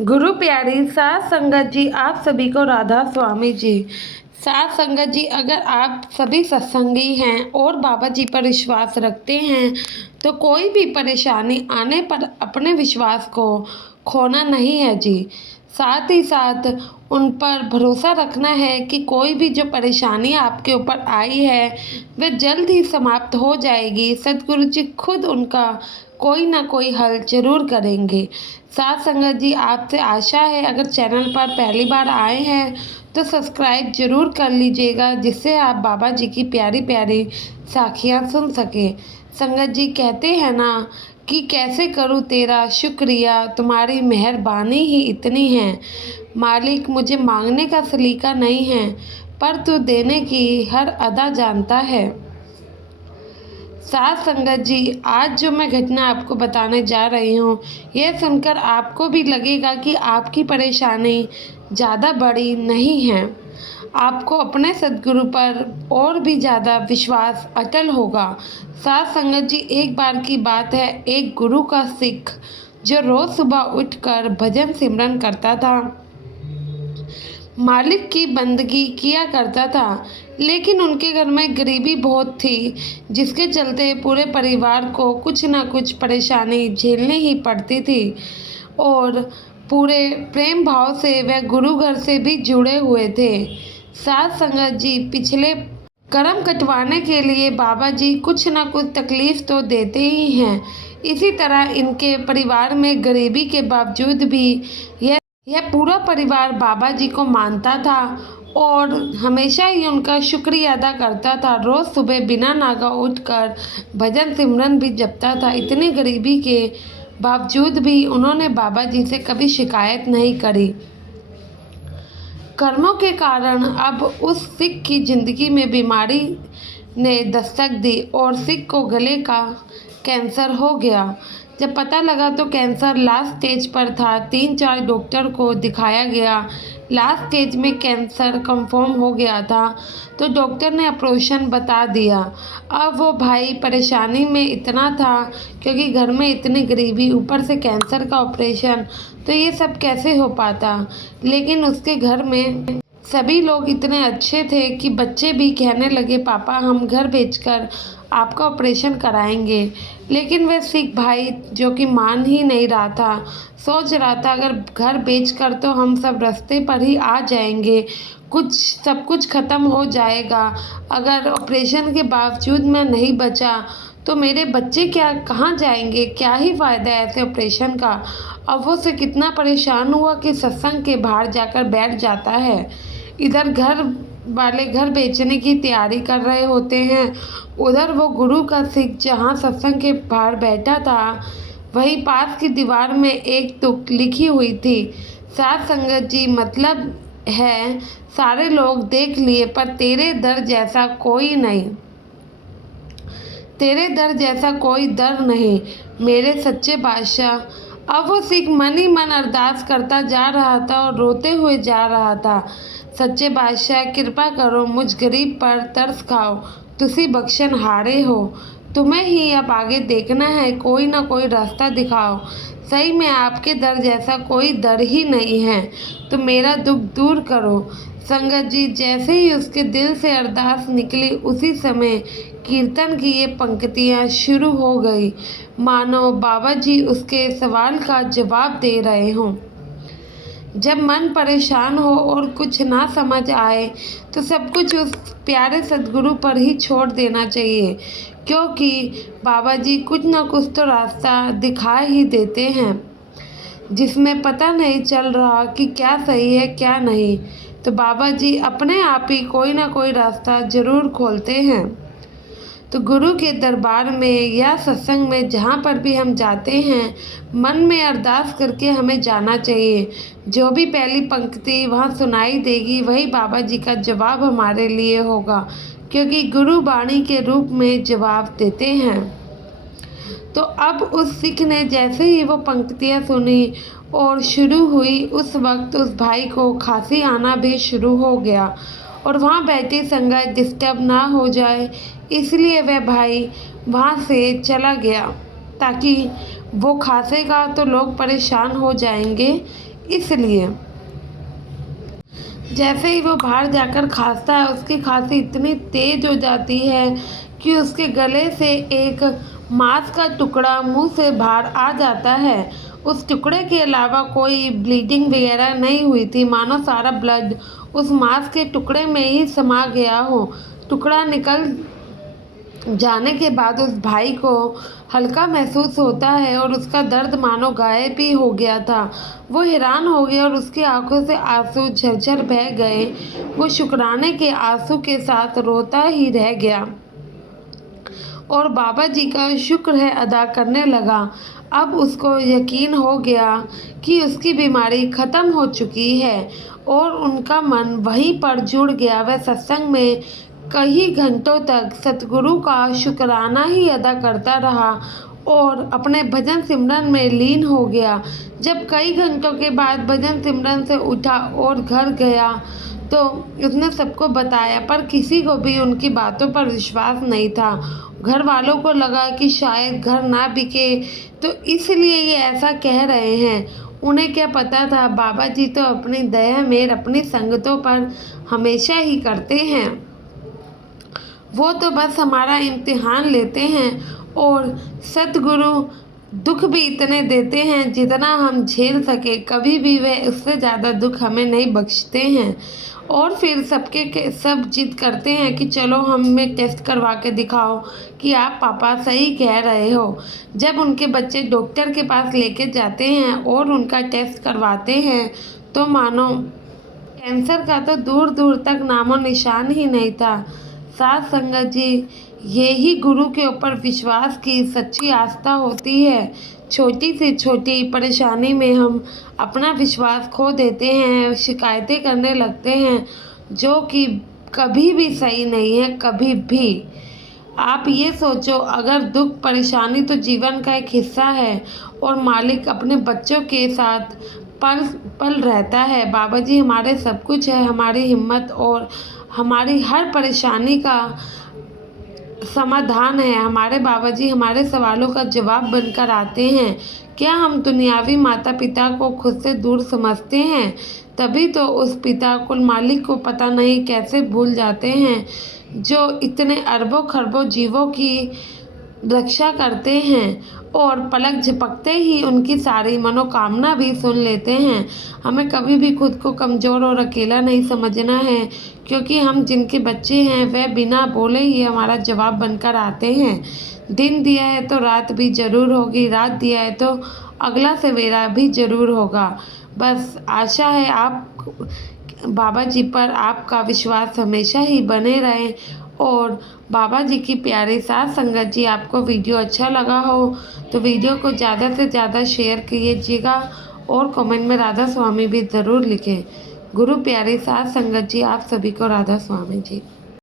गुरु प्यारी साध संगत जी, आप सभी को राधा स्वामी जी। साध संगत जी, अगर आप सभी सत्संगी हैं और बाबा जी पर विश्वास रखते हैं तो कोई भी परेशानी आने पर अपने विश्वास को खोना नहीं है जी। साथ ही साथ उन पर भरोसा रखना है कि कोई भी जो परेशानी आपके ऊपर आई है वह जल्द ही समाप्त हो जाएगी। सद्गुरु जी खुद उनका कोई ना कोई हल जरूर करेंगे। साथ संगत जी, आपसे आशा है अगर चैनल पर पहली बार आए हैं तो सब्सक्राइब जरूर कर लीजिएगा, जिससे आप बाबा जी की प्यारी प्यारी साखियाँ सुन सकें। संगत जी कहते हैं ना कि कैसे करूँ तेरा शुक्रिया, तुम्हारी मेहरबानी ही इतनी है। मालिक, मुझे मांगने का सलीका नहीं है, पर तू देने की हर अदा जानता है। साथ संगत जी, आज जो मैं घटना आपको बताने जा रही हूँ, यह सुनकर आपको भी लगेगा कि आपकी परेशानी ज़्यादा बड़ी नहीं है। आपको अपने सद्गुरु पर और भी ज़्यादा विश्वास अटल होगा। साथ संगत जी, एक बार की बात है, एक गुरु का सिख जो रोज़ सुबह उठकर भजन सिमरन करता था, मालिक की बंदगी किया करता था, लेकिन उनके घर में गरीबी बहुत थी, जिसके चलते पूरे परिवार को कुछ ना कुछ परेशानी झेलनी ही पड़ती थी। और पूरे प्रेम भाव से वह गुरु घर से भी जुड़े हुए थे। साथ संगत जी, पिछले कर्म कटवाने के लिए बाबा जी कुछ ना कुछ तकलीफ़ तो देते ही हैं। इसी तरह इनके परिवार में गरीबी के बावजूद भी यह पूरा परिवार बाबा जी को मानता था और हमेशा ही उनका शुक्रिया अदा करता था। रोज़ सुबह बिना नागा उठकर भजन सिमरन भी जपता था। इतनी गरीबी के बावजूद भी उन्होंने बाबा जी से कभी शिकायत नहीं करी। कर्मों के कारण अब उस सिख की ज़िंदगी में बीमारी ने दस्तक दी और सिख को गले का कैंसर हो गया। जब पता लगा तो कैंसर लास्ट स्टेज पर था। 3-4 डॉक्टर को दिखाया गया, लास्ट स्टेज में कैंसर कंफर्म हो गया था, तो डॉक्टर ने ऑपरेशन बता दिया। अब वो भाई परेशानी में इतना था क्योंकि घर में इतनी गरीबी, ऊपर से कैंसर का ऑपरेशन, तो ये सब कैसे हो पाता। लेकिन उसके घर में सभी लोग इतने अच्छे थे कि बच्चे भी कहने लगे, पापा हम घर बेचकर आपका ऑपरेशन कराएंगे। लेकिन वह सिख भाई जो कि मान ही नहीं रहा था, सोच रहा था अगर घर बेचकर तो हम सब रास्ते पर ही आ जाएंगे, सब कुछ ख़त्म हो जाएगा। अगर ऑपरेशन के बावजूद मैं नहीं बचा तो मेरे बच्चे कहाँ जाएंगे, क्या ही फ़ायदा है ऐसे ऑपरेशन का। अब वो से कितना परेशान हुआ कि सत्संग के बाहर जाकर बैठ जाता है। इधर घर वाले घर बेचने की तैयारी कर रहे होते हैं, उधर वो गुरु का सिख जहाँ सत्संग के बाहर बैठा था वहीं पास की दीवार में एक तुक लिखी हुई थी। साथ संगत जी, मतलब है सारे लोग देख लिए पर तेरे दर जैसा कोई नहीं, तेरे दर जैसा कोई दर नहीं मेरे सच्चे बादशाह। अब वो सिख मन ही मन अरदास करता जा रहा था और रोते हुए जा रहा था, सच्चे बादशाह कृपा करो, मुझ गरीब पर तरस खाओ, तुसी बख्शन हारे हो, तुम्हें ही अब आगे देखना है, कोई ना कोई रास्ता दिखाओ। सही में आपके दर जैसा कोई दर ही नहीं है, तो मेरा दुख दूर करो। संगत जी, जैसे ही उसके दिल से अरदास निकली उसी समय कीर्तन की ये पंक्तियाँ शुरू हो गई, मानो बाबा जी उसके सवाल का जवाब दे रहे हों। जब मन परेशान हो और कुछ ना समझ आए तो सब कुछ उस प्यारे सद्गुरु पर ही छोड़ देना चाहिए, क्योंकि बाबा जी कुछ ना कुछ तो रास्ता दिखा ही देते हैं, जिसमें पता नहीं चल रहा कि क्या सही है क्या नहीं, तो बाबा जी अपने आप ही कोई ना कोई रास्ता ज़रूर खोलते हैं। तो गुरु के दरबार में या सत्संग में जहाँ पर भी हम जाते हैं, मन में अरदास करके हमें जाना चाहिए। जो भी पहली पंक्ति वहाँ सुनाई देगी वही बाबा जी का जवाब हमारे लिए होगा, क्योंकि गुरु वाणी के रूप में जवाब देते हैं। तो अब उस सिख ने जैसे ही वो पंक्तियाँ सुनी और शुरू हुई, उस वक्त उस भाई को खांसी आना भी शुरू हो गया और वहाँ बैठी संगत डिस्टर्ब ना हो जाए, इसलिए वह भाई वहाँ से चला गया, ताकि वो खांसेगा तो लोग परेशान हो जाएंगे, इसलिए जैसे ही वो बाहर जाकर खांसता है, उसकी खांसी इतनी तेज हो जाती है कि उसके गले से एक मांस का टुकड़ा मुंह से बाहर आ जाता है। उस टुकड़े के अलावा कोई ब्लीडिंग वगैरह नहीं हुई थी, मानो सारा ब्लड उस मांस के टुकड़े में ही समा गया हो। टुकड़ा निकल जाने के बाद उस भाई को हल्का महसूस होता है और उसका दर्द मानो गायब ही हो गया था। वो हैरान हो गया और उसकी आंखों से आंसू झरझर बह गए। वो शुक्राने के आंसू के साथ रोता ही रह गया और बाबा जी का शुक्र है अदा करने लगा। अब उसको यकीन हो गया कि उसकी बीमारी ख़त्म हो चुकी है और उनका मन वहीं पर जुड़ गया। वह सत्संग में कई घंटों तक सतगुरु का शुक्राना ही अदा करता रहा और अपने भजन सिमरन में लीन हो गया। जब कई घंटों के बाद भजन सिमरन से उठा और घर गया तो उसने सबको बताया, पर किसी को भी उनकी बातों पर विश्वास नहीं था। घर वालों को लगा कि शायद घर ना बिके तो इसलिए ये ऐसा कह रहे हैं। उन्हें क्या पता था, बाबा जी तो अपनी दया मेहर अपनी संगतों पर हमेशा ही करते हैं। वो तो बस हमारा इम्तिहान लेते हैं और सतगुरु दुख भी इतने देते हैं जितना हम झेल सके। कभी भी वह उससे ज़्यादा दुख हमें नहीं बख्शते हैं। और फिर सब जिद करते हैं कि चलो हमें टेस्ट करवा के दिखाओ कि आप पापा सही कह रहे हो। जब उनके बच्चे डॉक्टर के पास लेके जाते हैं और उनका टेस्ट करवाते हैं तो मानो कैंसर का तो दूर दूर तक नामो निशान ही नहीं था। साथ संगत जी, यही गुरु के ऊपर विश्वास की सच्ची आस्था होती है। छोटी से छोटी परेशानी में हम अपना विश्वास खो देते हैं, शिकायतें करने लगते हैं, जो कि कभी भी सही नहीं है, कभी भी। आप ये सोचो, अगर दुख परेशानी तो जीवन का एक हिस्सा है और मालिक अपने बच्चों के साथ पल पल रहता है। बाबा जी हमारे सब कुछ है, हमारी हिम्मत और हमारी हर परेशानी का समाधान है। हमारे बाबा जी हमारे सवालों का जवाब बनकर आते हैं। क्या हम दुनियावी माता पिता को खुद से दूर समझते हैं? तभी तो उस पिता कुल मालिक को पता नहीं कैसे भूल जाते हैं, जो इतने अरबों खरबों जीवों की रक्षा करते हैं और पलक झपकते ही उनकी सारी मनोकामना भी सुन लेते हैं। हमें कभी भी खुद को कमज़ोर और अकेला नहीं समझना है, क्योंकि हम जिनके बच्चे हैं वह बिना बोले ही हमारा जवाब बनकर आते हैं। दिन दिया है तो रात भी ज़रूर होगी, रात दिया है तो अगला सवेरा भी ज़रूर होगा। बस आशा है आप बाबा जी पर आपका विश्वास हमेशा ही बने रहे और बाबा जी की प्यारी साथ संगत जी, आपको वीडियो अच्छा लगा हो तो वीडियो को ज़्यादा से ज़्यादा शेयर कीजिएगा और कमेंट में राधा स्वामी भी ज़रूर लिखें। गुरु प्यारी साथ संगत जी, आप सभी को राधा स्वामी जी।